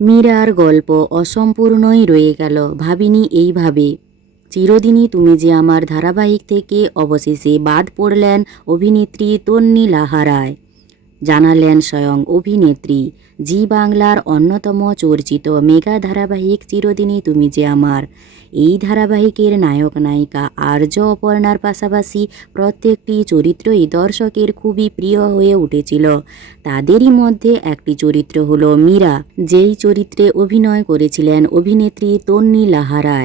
মীরার গল্প অসম্পূর্ণই রয়ে গেল। ভাবিনি এইভাবে। চিরদিনই তুমি যে আমার ধারাবাহিক থেকে অবশেষে বাদ পড়লেন অভিনেত্রী তন্নি লাহা, জানালেন স্বয়ং অভিনেত্রী। জি বাংলার অন্যতম চর্চিত মেগা ধারাবাহিক চিরদিনই তুমি যে আমার, এই ধারাবাহিকের নায়ক নায়িকা আর্য অপর্ণার পাশাপাশি প্রত্যেকটি চরিত্রই দর্শকের খুবই প্রিয় হয়ে উঠেছিল। তাদেরই মধ্যে একটি চরিত্র হলো মীরা, যেই চরিত্রে অভিনয় করেছিলেন অভিনেত্রী তন্নি লাহা।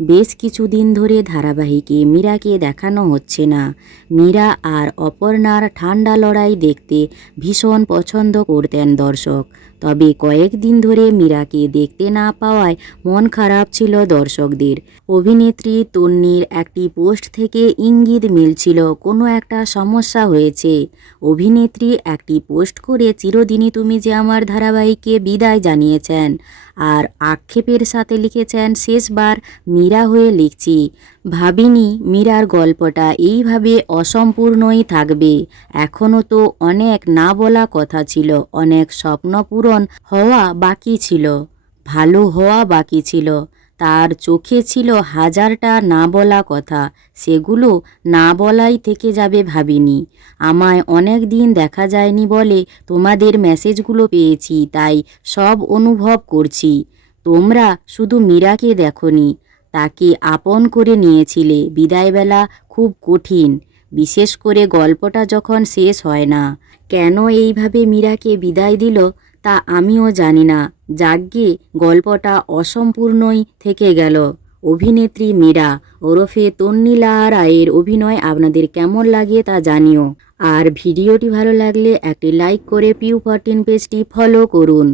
বেশ কিছুদিন ধরে ধারাবাহিকে মীরাকে দেখানো হচ্ছে না। মীরা আর অপর্ণার ঠান্ডা লড়াই দেখতে ভীষণ পছন্দ করতেন দর্শক। তবে কয়েকদিন ধরে মীরাকে দেখতে না পাওয়ায় মন খারাপ ছিল দর্শকদের। অভিনেত্রী তন্নির একটি পোস্ট থেকে ইঙ্গিত মিলছিল কোনো একটা সমস্যা হয়েছে। অভিনেত্রী একটি পোস্ট করে চিরদিনই তুমি যে আমার ধারাবাহিকে বিদায় জানিয়েছেন, আর আক্ষেপের সাথে লিখেছেন, শেষবার মীরা হয়ে লিখছি, ভাবিনি মীরার গল্পটা এইভাবে অসম্পূর্ণই থাকবে। এখনও তো অনেক না বলা কথা ছিল, অনেক স্বপ্ন পূরণ হওয়া বাকি ছিল, ভালো হওয়া বাকি ছিল। তার চোখে ছিল হাজারটা না বলা কথা, সেগুলো না বলাই থেকে যাবে ভাবিনি। আমায় অনেক দিন দেখা যায়নি বলে তোমাদের মেসেজগুলো পেয়েছি, তাই সব অনুভব করছি। তোমরা শুধু মীরাকে দেখোনি, তাকে আপন করে নিয়েছিলে। বিদায়বেলা খুব কঠিন, বিশেষ করে গল্পটা যখন শেষ হয় না। কেন এইভাবে মীরাকে বিদায় দিল তা আমিও জানি না। যাগ্গে গল্পটা অসম্পূর্ণই থেকে গেল। অভিনেত্রী মীরা ওরফে তন্নি লাহার অভিনয় আপনাদের কেমন লাগে তা জানিও। আর ভিডিওটি ভালো লাগলে একটি লাইক করে পিউ 14 পেজটি ফলো করুন।